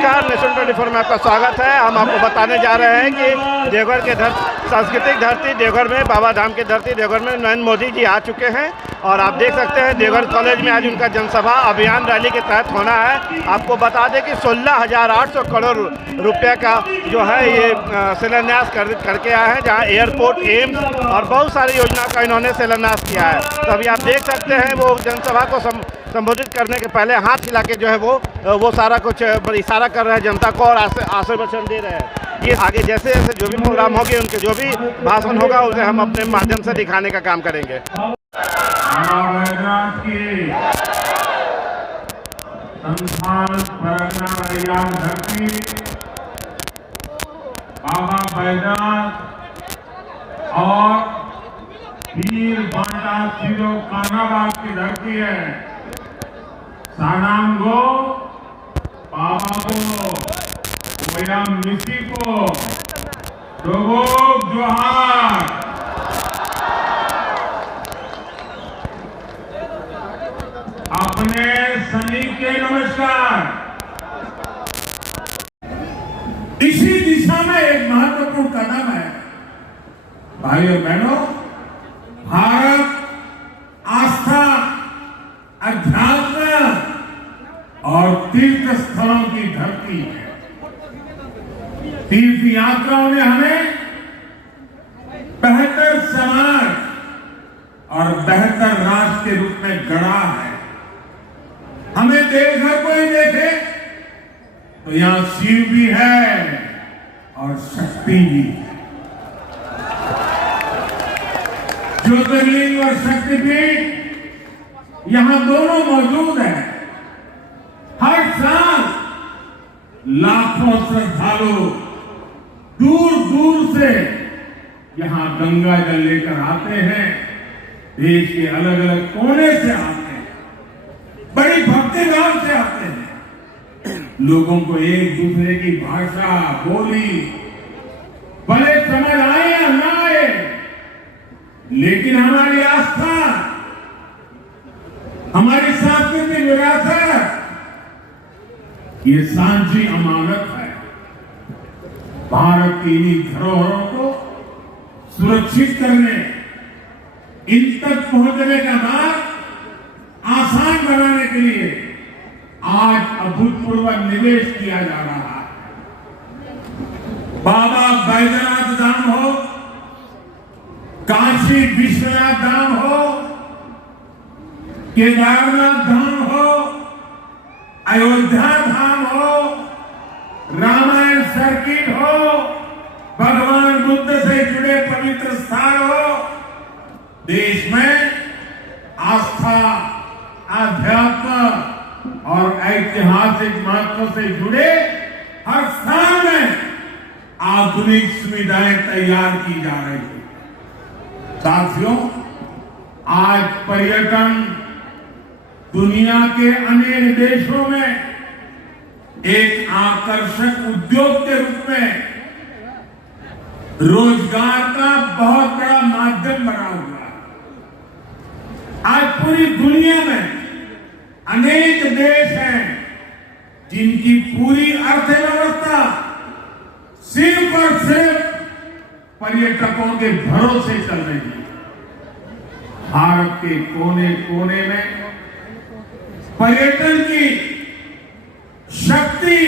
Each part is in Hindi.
नमस्कार, नेशन 24 में आपका स्वागत है। हम आपको बताने जा रहे हैं कि देवघर के सांस्कृतिक धरती देवघर में, बाबा धाम की धरती देवघर में नरेंद्र मोदी जी आ चुके हैं और आप देख सकते हैं देवघर कॉलेज में आज उनका जनसभा अभियान रैली के तहत होना है। आपको बता दें कि 16,800 करोड़ रुपये का जो है ये शिलान्यास करके आए हैं, जहाँ एयरपोर्ट, एम्स और बहुत सारी योजनाओं का इन्होंने शिलान्यास किया है। तो अभी आप देख सकते हैं वो जनसभा को संबोधित करने के पहले हाथ हिला के जो है वो सारा कुछ इशारा कर रहे हैं जनता को और आशीर्वचन दे रहे हैं। ये आगे जैसे जैसे जो भी प्रोग्राम होंगे, उनके जो भी भाषण होगा, उसे हम अपने माध्यम से दिखाने का काम करेंगे। बाबा बैजनाथ और पीर बांटा सिरो कानाबाग की धरती है। सानाम गो बाबा को कोयला मिसी को डोगोग जोहार। अपने सैनिक के नमस्कार। इसी दिशा में एक महत्वपूर्ण कदम है भाइयों बहनों। भारत आस्था, अध्यात्म और तीर्थ स्थलों की धरती है। तीर्थ यात्राओं ने हमें बेहतर समाज और बेहतर राष्ट्र के रूप में गढ़ा है। हमें देवघर को ही देखे तो यहां शिव भी है और शक्ति भी है। ज्योतिर्लिंग और शक्तिपीठ यहां दोनों मौजूद है। हर साल लाखों श्रद्धालु दूर दूर से यहां गंगा जल लेकर आते हैं। देश के अलग अलग कोने से आते हैं, बड़ी भक्ति भाव से आते हैं। लोगों को एक दूसरे की भाषा, बोली भले समझ आए या ना आए, लेकिन हमारी आस्था, हमारी सांस्कृतिक विरासत ये सांझी अमानत है। भारत की इन्हीं धरोहरों को सुरक्षित करने, इन तक पहुंचने का मार्ग आसान बनाने के लिए आज अभूतपूर्व निवेश किया जा रहा है। बाबा बैजनाथ धाम हो, काशी विश्वनाथ धाम हो, केदारनाथ धाम हो, अयोध्या धाम हो, रामायण सर्किट हो, भगवान बुद्ध से जुड़े पवित्र स्थान हो, देश में आस्था, अध्यात्म और ऐतिहासिक महत्व से जुड़े हर स्थान में आधुनिक सुविधाएं तैयार की जा रही है। साथियों, आज पर्यटन दुनिया के अनेक देशों में एक आकर्षक उद्योग के रूप में रोजगार का बहुत बड़ा माध्यम बना हुआ है। आज पूरी दुनिया में अनेक देश हैं जिनकी पूरी अर्थव्यवस्था सिर्फ और सिर्फ पर्यटकों के भरोसे चल रही है। भारत के कोने कोने में पर्यटन की शक्ति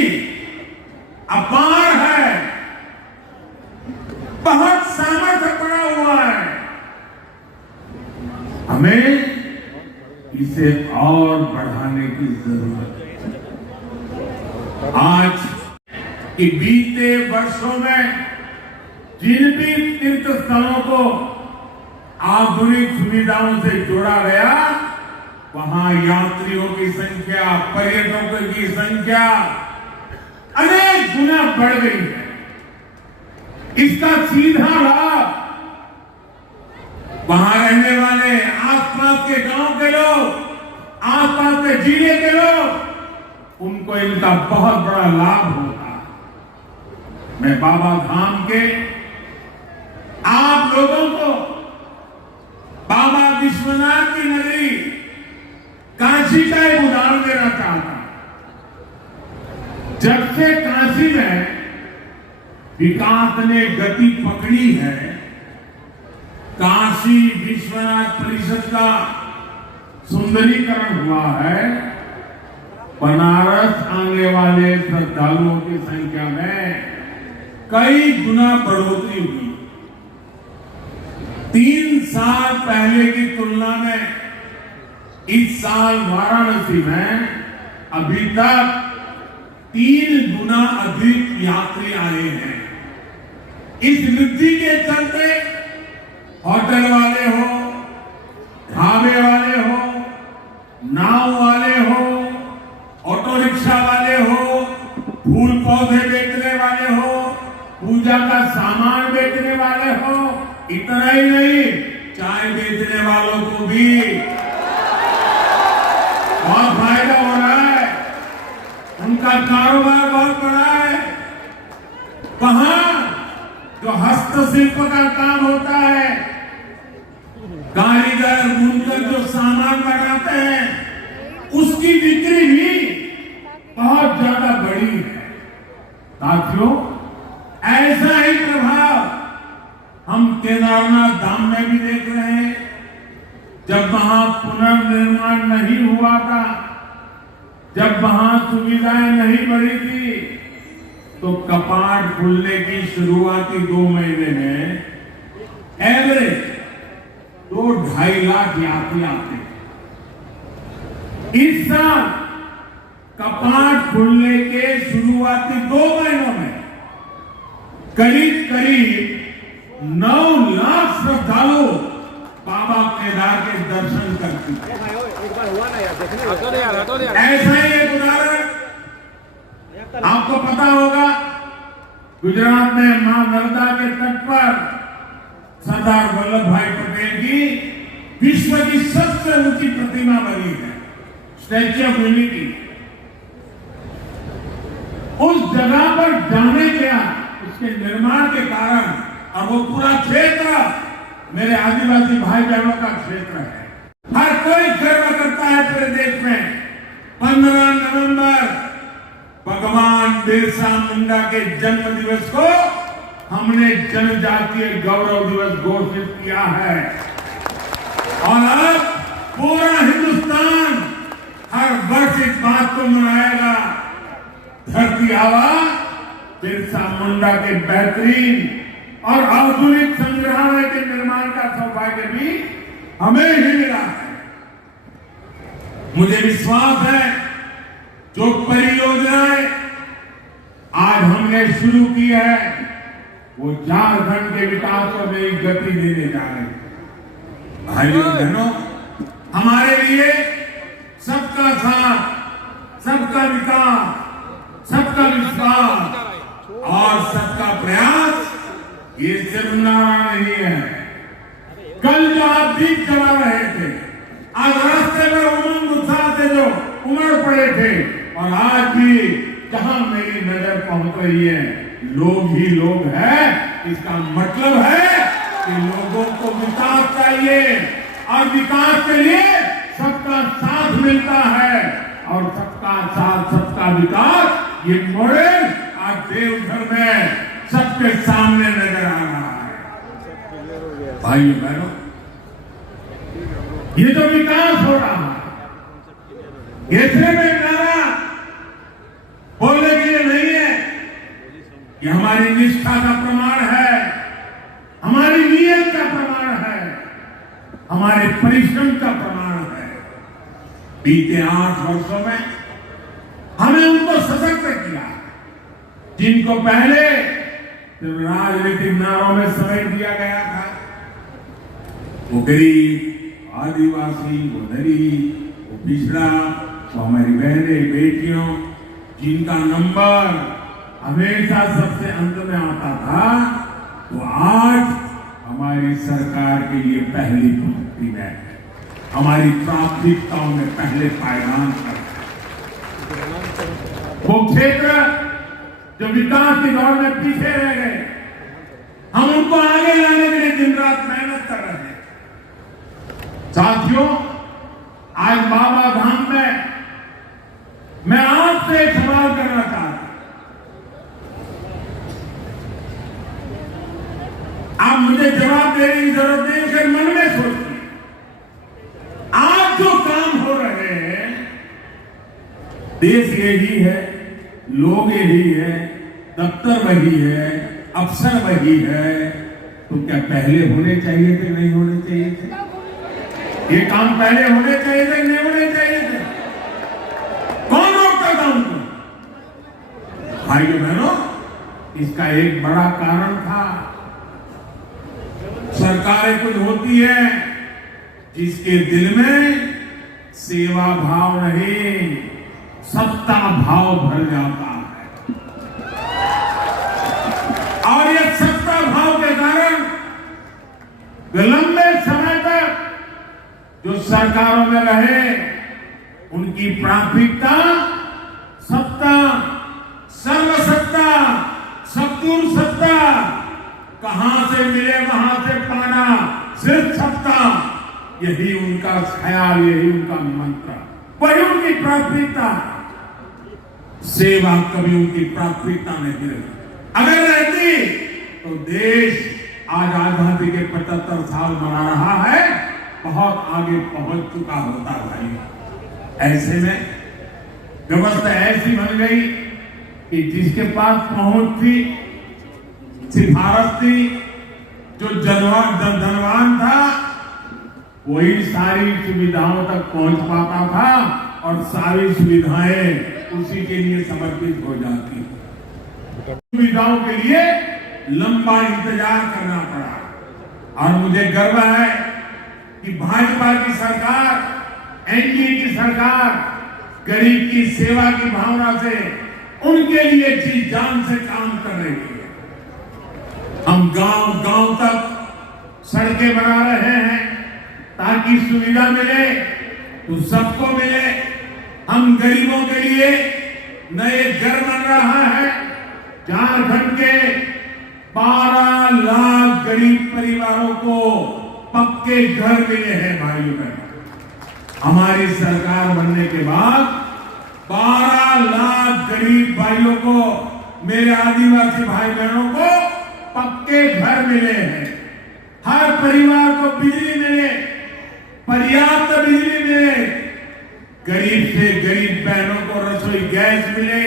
अपार है, बहुत सामर्थ्य पड़ा हुआ है। हमें इसे और बढ़ाने की जरूरत है। आज के बीते वर्षों में जिन भी तीर्थ स्थलों को आधुनिक सुविधाओं से जोड़ा गया, वहां यात्रियों की संख्या, पर्यटकों की संख्या अनेक गुना बढ़ गई है। इसका सीधा लाभ वहां रहने वाले आसपास के गांव के लोग, आसपास के जिले के लोग, उनको इनका बहुत बड़ा लाभ होता है। मैं बाबा धाम के आप लोगों को बाबा विश्वनाथ की नगरी काशी का एक उदाहरण देना चाहता हूं। जब से काशी में विकास ने गति पकड़ी है, काशी विश्वनाथ परिषद का सुंदरीकरण हुआ है, बनारस आने वाले श्रद्धालुओं की संख्या में कई गुना बढ़ोतरी हुई। 3 साल पहले की तुलना में इस साल वाराणसी में अभी तक 3 गुना अधिक यात्री आए हैं। इस वृद्धि के चलते होटल वाले हो, ढाबे वाले हो, नाव वाले हो, ऑटो रिक्शा वाले हो, फूल पौधे बेचने वाले हो, पूजा का सामान बेचने वाले हो, इतना ही नहीं, चाय बेचने वालों को भी बहुत फायदा हो रहा है। उनका कारोबार बहुत बड़ा है। वहां जो हस्तशिल्प का काम होता है, कारीगर बुनकर जो सामान बनाते हैं, उसकी बिक्री भी बहुत ज्यादा बढ़ी है। साथियों, ऐसा ही प्रभाव हम केदारनाथ धाम में भी देख रहे हैं। जब वहां पुनर्निर्माण नहीं हुआ था, जब वहां सुविधाएं नहीं बढ़ी थी, तो कपाट खुलने की शुरुआती 2 महीने में एवरेज 2-2.5 लाख यात्री आते। इस साल कपाट खुलने के शुरुआती 2 महीनों में करीब करीब 9 लाख श्रद्धालु बाबा केदार के दर्शन करते हैं। ऐसा ही एक उदाहरण आपको पता होगा, गुजरात में मां नर्मदा के तट पर सरदार वल्लभ भाई पटेल की विश्व की सबसे ऊंची प्रतिमा बनी है, स्टैच्यू ऑफ यूनिटी। उस जगह पर जाने गया, उसके निर्माण के कारण, और वो पूरा क्षेत्र मेरे आदिवासी भाई बहनों का क्षेत्र है। हर कोई गर्व करता है पूरे देश में। 15 नवंबर भगवान बिरसा मुंडा के जन्म दिवस को हमने जनजातीय गौरव दिवस घोषित किया है, और अब पूरा हिंदुस्तान हर वर्ष इस बात को मनाएगा। धरती आबा बिरसा मुंडा के बेहतरीन और आधुनिक संग्रहालय के निर्माण का सौभाग्य भी हमें ही मिला है। मुझे विश्वास है, जो परियोजनाएं आज हमने शुरू की है, वो झारखंड के विकास को नई गति देने जा रहे हैं। भाइयों बहनों, हमारे लिए सबका साथ, सबका विकास, सबका विश्वास और सबका प्रयास, ये सिर्फ नारा नहीं है। कल जो आप दीप जला रहे थे, आज रास्ते में उमंग उत्साह से जो उमड़ पड़े थे, और आज भी जहां मेरी नजर पहुंच रही है, लोग ही लोग हैं। इसका मतलब है कि लोगों को विकास चाहिए, और विकास के लिए सबका साथ मिलता है, और सबका साथ सबका विकास, ये मॉडल आज देवघर में सबके सामने नजर आ रहा है। भाइयों बहनों, ये जो विकास हो रहा है, ये सिर्फ एक नारा बोलने के लिए नहीं है, ये हमारी निष्ठा का प्रमाण है, हमारी नीयत का प्रमाण है, हमारे परिश्रम का प्रमाण है। बीते 8 वर्षों में हमने उनको सशक्त किया जिनको पहले राजनीतिक नारों में समेट दिया गया था। वो गरीब, आदिवासी, वो दलित, वो पिछड़ा, वो हमारी बहनें बेटियों, जिनका नंबर हमेशा सबसे अंत में आता था, वो आज हमारी सरकार के लिए पहली पंक्ति में है, हमारी प्राथमिकताओं में पहले पायदान पर है। वो क्षेत्र जो विकास की दौड़ में पीछे रह गए, हम उनको आगे लाने के लिए दिन रात मेहनत कर रहे हैं। साथियों, आज बाबा धाम में मैं आपसे एक सवाल करना चाहता हूं। जरूरत नहीं है, मन में सोचिए। आज जो काम हो रहे हैं, देश यही है, लोग यही है, दफ्तर वही है, अफसर वही है, तो क्या पहले होने चाहिए थे, नहीं होने चाहिए थे? ये काम पहले होने चाहिए थे, नहीं होने चाहिए थे? कौन रोकता था उनको? भाइयों बहनों, इसका एक बड़ा कारण था, सरकारें कुछ होती है जिसके दिल में सेवा भाव नहीं, सत्ता भाव भर जाता है, और ये सत्ता भाव के कारण लंबे समय तक जो सरकारों में रहे, उनकी प्राथमिकता सत्ता, सर्वसत्ता, सबदूर सत्ता, कहां से मिले वहां से पाना, सिर्फ सत्ता, यही उनका ख्याल, यही उनका मंत्र, वही उनकी प्राथमिकता। सेवा कभी उनकी प्राथमिकता नहीं रही। अगर रहती तो देश आज आजादी के 75 साल मना रहा है, बहुत आगे पहुंच चुका होता भाई। ऐसे में व्यवस्था ऐसी बन गई कि जिसके पास पहुंच थी, सिफारिश थी, जो धनवान था, वही सारी सुविधाओं तक पहुंच पाता था, और सारी सुविधाएं उसी के लिए समर्पित हो जाती। सुविधाओं के लिए लंबा इंतजार करना पड़ा, और मुझे गर्व है कि भाजपा की सरकार, एनडीए की सरकार गरीब की सेवा की भावना से उनके लिए जी जान से काम कर रही है। हम गांव-गांव तक सड़कें बना रहे हैं ताकि सुविधा मिले तो सबको मिले। हम गरीबों के लिए नए घर बन रहा है। झारखंड के 12 लाख गरीब परिवारों को पक्के घर मिले हैं भाइयों बहनों। हमारी सरकार बनने के बाद 12 लाख गरीब भाइयों को, मेरे आदिवासी भाई बहनों को पक्के घर मिले हैं। हर परिवार को बिजली मिले, पर्याप्त बिजली मिले, गरीब से गरीब बहनों को रसोई गैस मिले,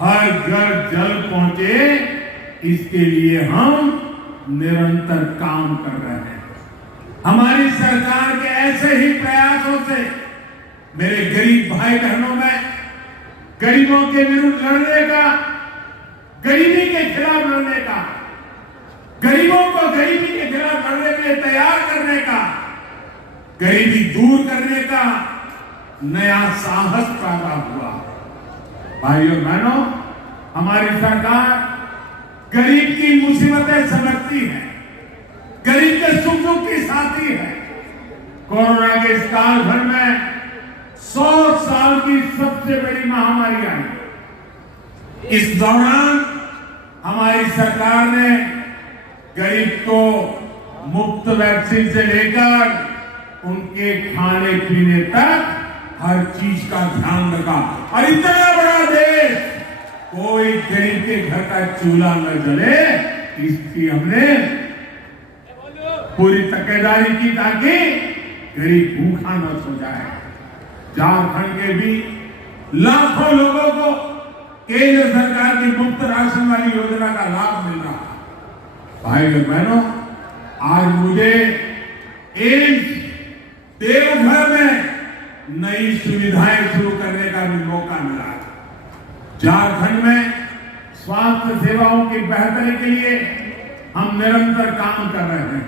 हर घर जल पहुंचे, इसके लिए हम निरंतर काम कर रहे हैं। हमारी सरकार के ऐसे ही प्रयासों से मेरे गरीब भाई बहनों में गरीबों के विरुद्ध लड़ने का, गरीबी के खिलाफ लड़ने का, गरीबों को गरीबी के खिलाफ लड़ने के लिए तैयार करने का, गरीबी दूर करने का नया साहस पैदा हुआ। भाइयों बहनों, हमारी सरकार गरीब की मुसीबतें समझती है, गरीब के सुख दुख की साथी है। कोरोना के इस कालखंड में 100 साल की सबसे बड़ी महामारी आई। इस दौरान हमारी सरकार ने गरीब को मुफ्त वैक्सीन से लेकर उनके खाने पीने तक हर चीज का ध्यान रखा। और इतना बड़ा देश, कोई गरीब के घर का चूल्हा न जले, इसकी हमने पूरी तकेदारी की ताकि गरीब भूखा न सो जाए। झारखंड के भी लाखों लोगों को केंद्र सरकार की मुफ्त राशन वाली योजना का लाभ मिल रहा है। भाइयों बहनों, आज मुझे एम्स देवघर में नई सुविधाएं शुरू करने का भी मौका मिला है। झारखंड में स्वास्थ्य सेवाओं की बेहतरी के लिए हम निरंतर काम कर रहे हैं।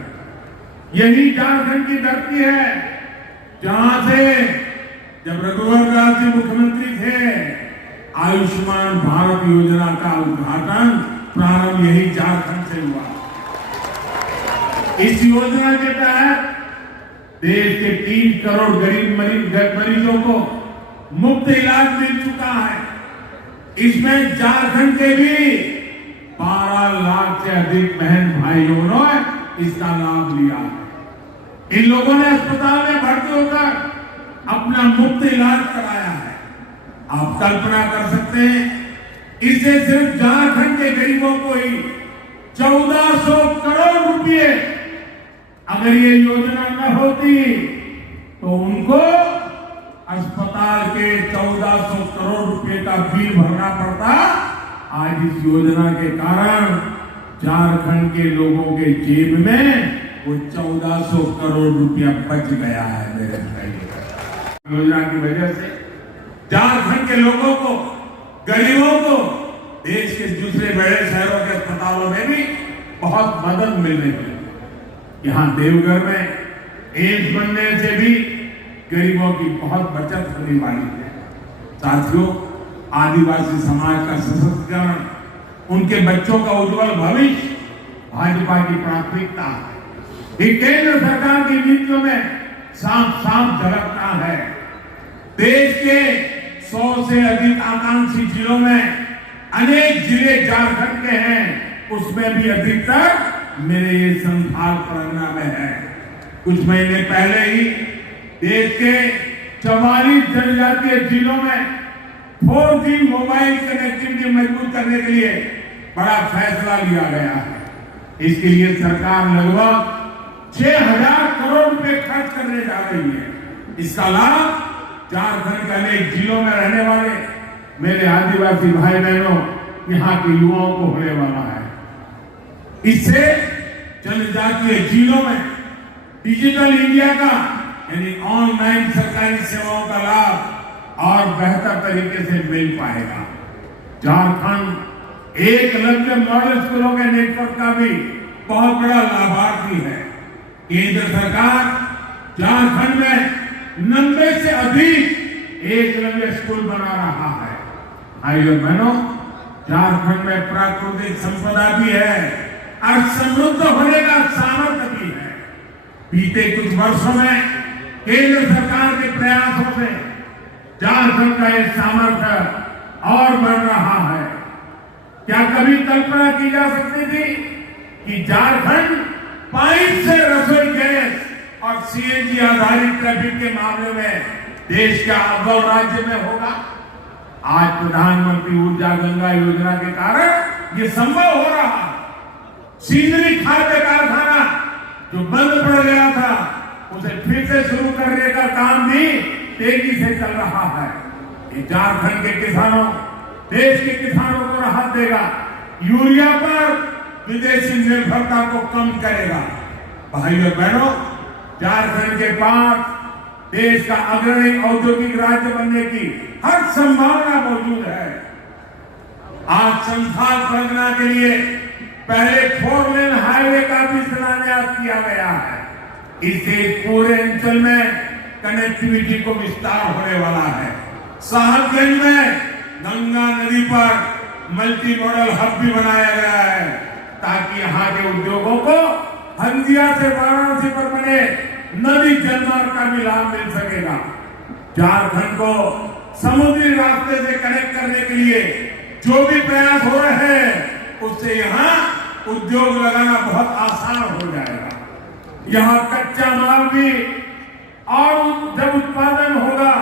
यही झारखंड की धरती है जहां से जब रघुवर दास जी मुख्यमंत्री थे, आयुष्मान भारत योजना का उद्घाटन प्रारंभ यही झारखंड से हुआ। इस योजना के तहत देश के 3 करोड़ गरीब मरीजों को मुफ्त इलाज मिल चुका है। इसमें झारखंड के भी 12 लाख से अधिक बहन भाइयों ने इसका लाभ लिया है। इन लोगों ने अस्पताल में भर्ती होकर अपना मुफ्त इलाज कराया है। आप कल्पना कर सकते हैं, इससे सिर्फ झारखंड के गरीबों को ही 1400 करोड़ रुपए अगर ये योजना न होती तो उनको अस्पताल के 1400 करोड़ रुपए का बिल भरना पड़ता। आज इस योजना के कारण झारखंड के लोगों के जेब में वो 1400 करोड़ रुपया बच गया है। मेरे भाई, योजना की वजह से झारखंड के लोगों को, गरीबों को देश के दूसरे बड़े शहरों के अस्पतालों में भी बहुत मदद मिल रही है। यहाँ देवघर में एम्स बनने से भी गरीबों की बहुत बचत होने वाली है। साथियों, आदिवासी समाज का सशक्तिकरण, उनके बच्चों का उज्जवल भविष्य भाजपा की प्राथमिकता है। ये केंद्र सरकार की नीतियों में साफ साफ झलकता है। देश के 100 से अधिक आकांक्षी जिलों में अनेक जिले झारखंड के हैं, उसमें भी अधिकतर मेरे ये संथाल परगना में है। कुछ महीने पहले ही देश के 44 जनजातीय जिलों में 4G मोबाइल कनेक्टिविटी मजबूत करने के लिए बड़ा फैसला लिया गया है। इसके लिए सरकार लगभग 6000 करोड़ रुपए खर्च करने जा रही है। इसका लाभ झारखंड के अनेक जिलों में रहने वाले मेरे आदिवासी भाई बहनों, यहाँ के युवाओं को होने वाला है। इससे जनजातीय जिलों में डिजिटल इंडिया का यानी ऑनलाइन सरकारी सेवाओं का लाभ और बेहतर तरीके से मिल पाएगा। झारखंड एकलव्य मॉडल स्कूलों के नेटवर्क का भी बहुत बड़ा लाभार्थी है। केंद्र सरकार झारखंड में 90 से अधिक एकलव्य स्कूल बना रहा है। भाइयों बहनों, झारखंड में प्राकृतिक संपदा भी है और समृद्ध होने का सामर्थ्य भी है। बीते कुछ वर्षों में केंद्र सरकार के प्रयासों से झारखंड का यह सामर्थ्य और बढ़ रहा है। क्या कभी कल्पना की जा सकती थी कि झारखंड पाइप से रसोई गैस और CNG आधारित ट्रैफिक के मामले में देश का अव्वल राज्य में होगा? आज प्रधानमंत्री ऊर्जा गंगा योजना के कारण ये संभव हो रहा है। सींदरी खाद्य कारखाना जो बंद पड़ गया था, उसे फिर से शुरू करने का काम भी तेजी से चल रहा है। ये झारखंड के किसानों, देश के किसानों को राहत देगा, यूरिया पर विदेशी निर्भरता को कम करेगा। भाइयों बहनों, झारखंड के पास देश का अग्रणी औद्योगिक राज्य बनने की हर संभावना मौजूद है। आज संथाल परगना के लिए पहले 4 लेन हाईवे का भी शिलान्यास किया गया है। इससे पूरे अंचल में कनेक्टिविटी को विस्तार होने वाला है। साहबगंज में गंगा नदी पर मल्टी मॉडल हब भी बनाया गया है, ताकि यहाँ के उद्योगों को हल्दिया से वाराणसी पर बने नदी जलमार्ग का भी लाभ मिल सकेगा। झारखंड को समुद्री रास्ते से कनेक्ट करने के लिए जो भी प्रयास हो रहे हैं, उससे यहाँ उद्योग लगाना बहुत आसान हो जाएगा। यहाँ कच्चा माल भी और जब उत्पादन होगा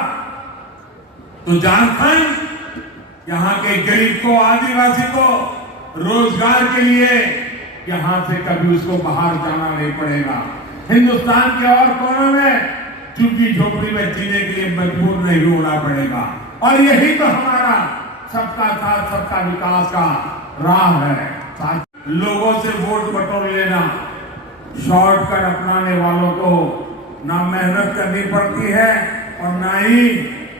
तो झारखंड यहाँ के गरीब को, आदिवासी को रोजगार के लिए यहाँ से कभी उसको बाहर जाना नहीं पड़ेगा। हिंदुस्तान के और कोनों में झुग्गी झोपड़ी में जीने के लिए मजबूर नहीं होना पड़ेगा। और यही तो हमारा सबका साथ सबका विकास का राह है। लोगों से वोट बटोर लेना, शॉर्टकट अपनाने वालों को ना मेहनत करनी पड़ती है और ना ही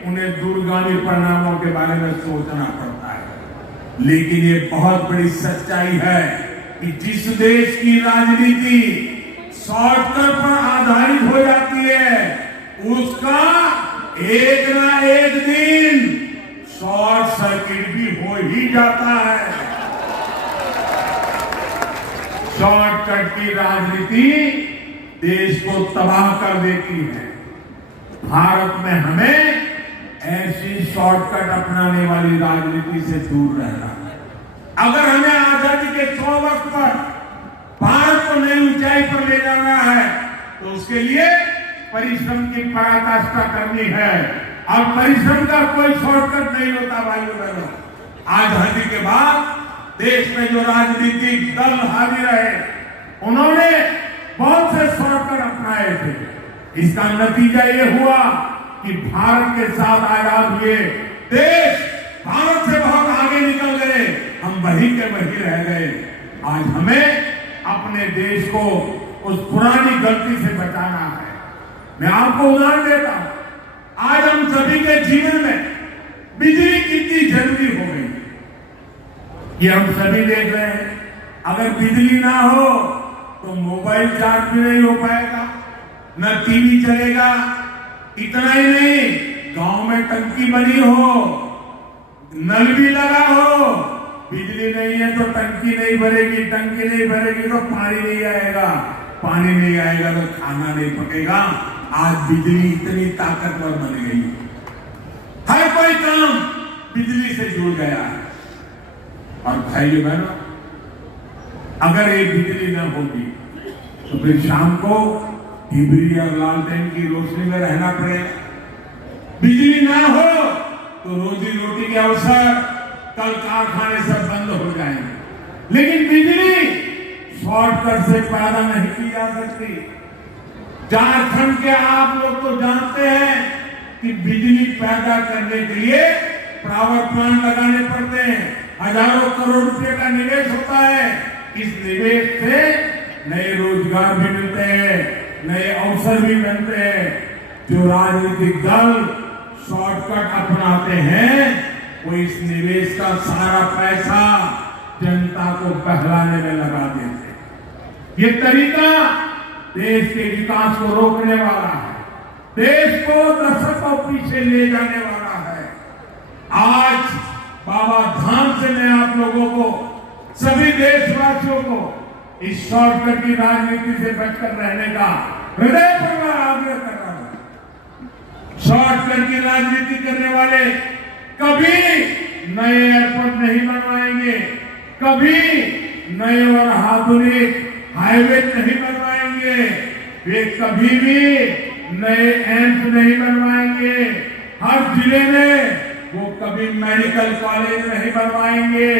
उन्हें दूरगामी परिणामों के बारे में सोचना पड़ता है। लेकिन ये बहुत बड़ी सच्चाई है कि जिस देश की राजनीति शॉर्टकट पर आधारित हो जाती है, उसका एक ना एक दिन शॉर्ट सर्किट भी हो ही जाता है। शॉर्टकट की राजनीति देश को तबाह कर देती है। भारत में हमें ऐसी शॉर्टकट अपनाने वाली राजनीति से दूर रहना है। अगर हमें आजादी के 100 वर्ष पर भारत को नई ऊंचाई पर ले जाना है, तो उसके लिए परिश्रम की पराकाष्ठा करनी है। और परिश्रम का कोई शॉर्टकट नहीं होता भाइयों बहनों। आजादी के बाद देश में जो राजनीतिक दल हावी रहे, उन्होंने बहुत से शॉर्टकट अपनाए थे। इसका नतीजा ये हुआ कि भारत के साथ आजाद हुए देश भारत से बहुत आगे निकल गए, हम वही के वही रह गए। आज हमें अपने देश को उस पुरानी गलती से बचाना है। मैं आपको उदाहरण देता हूं, आज हम सभी के जीवन में बिजली कितनी जरूरी हो गई ये हम सभी देख रहे हैं। अगर बिजली ना हो तो मोबाइल चार्ज भी नहीं हो पाएगा, न टीवी चलेगा। इतना ही नहीं, गांव में टंकी बनी हो, नल भी लगा हो, बिजली नहीं है तो टंकी नहीं भरेगी, टंकी नहीं भरेगी तो पानी नहीं आएगा, पानी नहीं आएगा तो खाना नहीं पकेगा। आज बिजली इतनी ताकतवर बन गई, हर कोई काम बिजली से जुड़ गया है। और भाइयों बहनों, अगर ये बिजली न होगी तो फिर शाम को डिबरी और लालटेन की रोशनी में रहना पड़ेगा। बिजली ना हो तो रोजी रोटी के अवसर, कल कारखाने सब बंद हो जाएंगे। लेकिन बिजली शॉर्टकट से पैदा नहीं की जा सकती। झारखंड के आप लोग तो जानते हैं कि बिजली पैदा करने के लिए पावर प्लांट लगाने पड़ते हैं, हजारों करोड़ रुपए का निवेश होता है। इस निवेश से नए रोजगार भी मिलते हैं, नए अवसर भी बनते हैं। जो राजनीतिक दल शॉर्टकट अपनाते हैं वो इस निवेश का सारा पैसा जनता को बहलाने में लगा देते हैं। ये तरीका देश के विकास को रोकने वाला है, देश को दशकों पीछे ले जाने वाला है। आज बाबा धाम से मैं आप लोगों को, सभी देशवासियों को इस शॉर्टकट की राजनीति से बचकर रहने का हृदयपूर्वक आग्रह कर रहा हूं। शॉर्टकट की राजनीति करने वाले कभी नए एयरपोर्ट नहीं बनवाएंगे, कभी नए और आधुनिक हाईवे नहीं बनवाएंगे, वे कभी भी नए एम्स नहीं बनवाएंगे, हर जिले में वो कभी मेडिकल कॉलेज नहीं बनवाएंगे।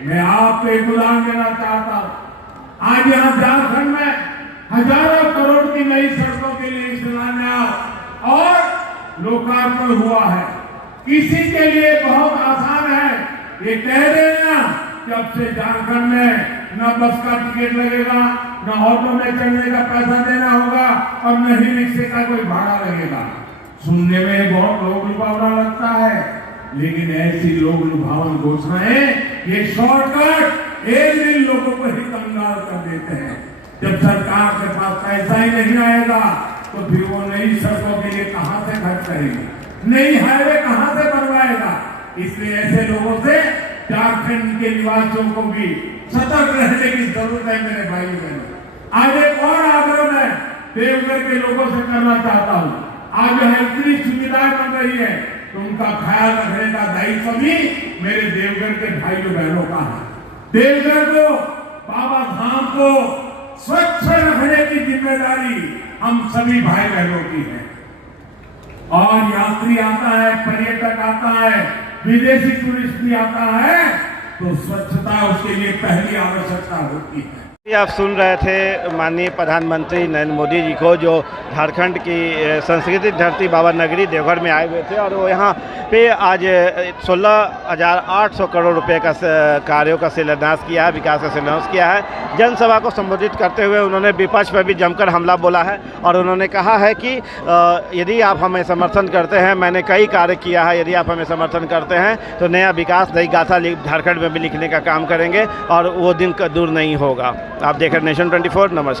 मैं आपको एक उदाहरण देना चाहता हूं। आज यहां झारखंड में हजारों करोड़ की नई सड़कों के लिए शिलान्यास और लोकार्पण हुआ है। किसी के लिए बहुत आसान है ये कह देना कि अब से झारखंड में न बस का टिकट लगेगा, न ऑटो में चढ़ने का पैसा देना होगा और न ही रिक्शे का कोई भाड़ा लगेगा। सुनने में बहुत लोग लुभावना लगता है, लेकिन ऐसी लोग लुभावन घोषणाएं ये शॉर्टकट एक दिन लोगों को ही कंगाल कर देते हैं। जब सरकार के पास पैसा ही नहीं आएगा तो फिर वो नई सड़कों के लिए कहां से खर्च करेगी, नई हाईवे कहां से बनवाएगा। इसलिए ऐसे लोगों से झारखंड के निवासियों को भी सतर्क रहने की जरूरत है। मेरे भाई बहनों, आज एक और आग्रह मैं देवघर के लोगों से करना चाहता हूं। आज जो इतनी सुविधाएं बन रही है तो उनका ख्याल रखने का दायित्व भी मेरे देवघर के भाइयों बहनों का है। देवघर को, बाबा धाम को स्वच्छ रखने की जिम्मेदारी हम सभी भाई बहनों की है। और यात्री आता है, पर्यटक आता है, विदेशी टूरिस्ट भी आता है तो स्वच्छता उसके लिए पहली आवश्यकता होती है। आप सुन रहे थे माननीय प्रधानमंत्री नरेंद्र मोदी जी को, जो झारखंड की सांस्कृतिक धरती बाबा नगरी देवघर में आए हुए थे और वो यहाँ पे आज 16,800 करोड़ रुपए का कार्यों का शिलान्यास किया है, विकास का शिलान्यास किया है। जनसभा को संबोधित करते हुए उन्होंने विपक्ष पर भी जमकर हमला बोला है और उन्होंने कहा है कि यदि आप हमें समर्थन करते हैं, मैंने कई कार्य किया है, यदि आप हमें समर्थन करते हैं तो नया विकास, नई गाथा झारखंड में भी लिखने का काम करेंगे और वो दिन दूर नहीं होगा। आप देख रहे नेशन 24। नमस्कार।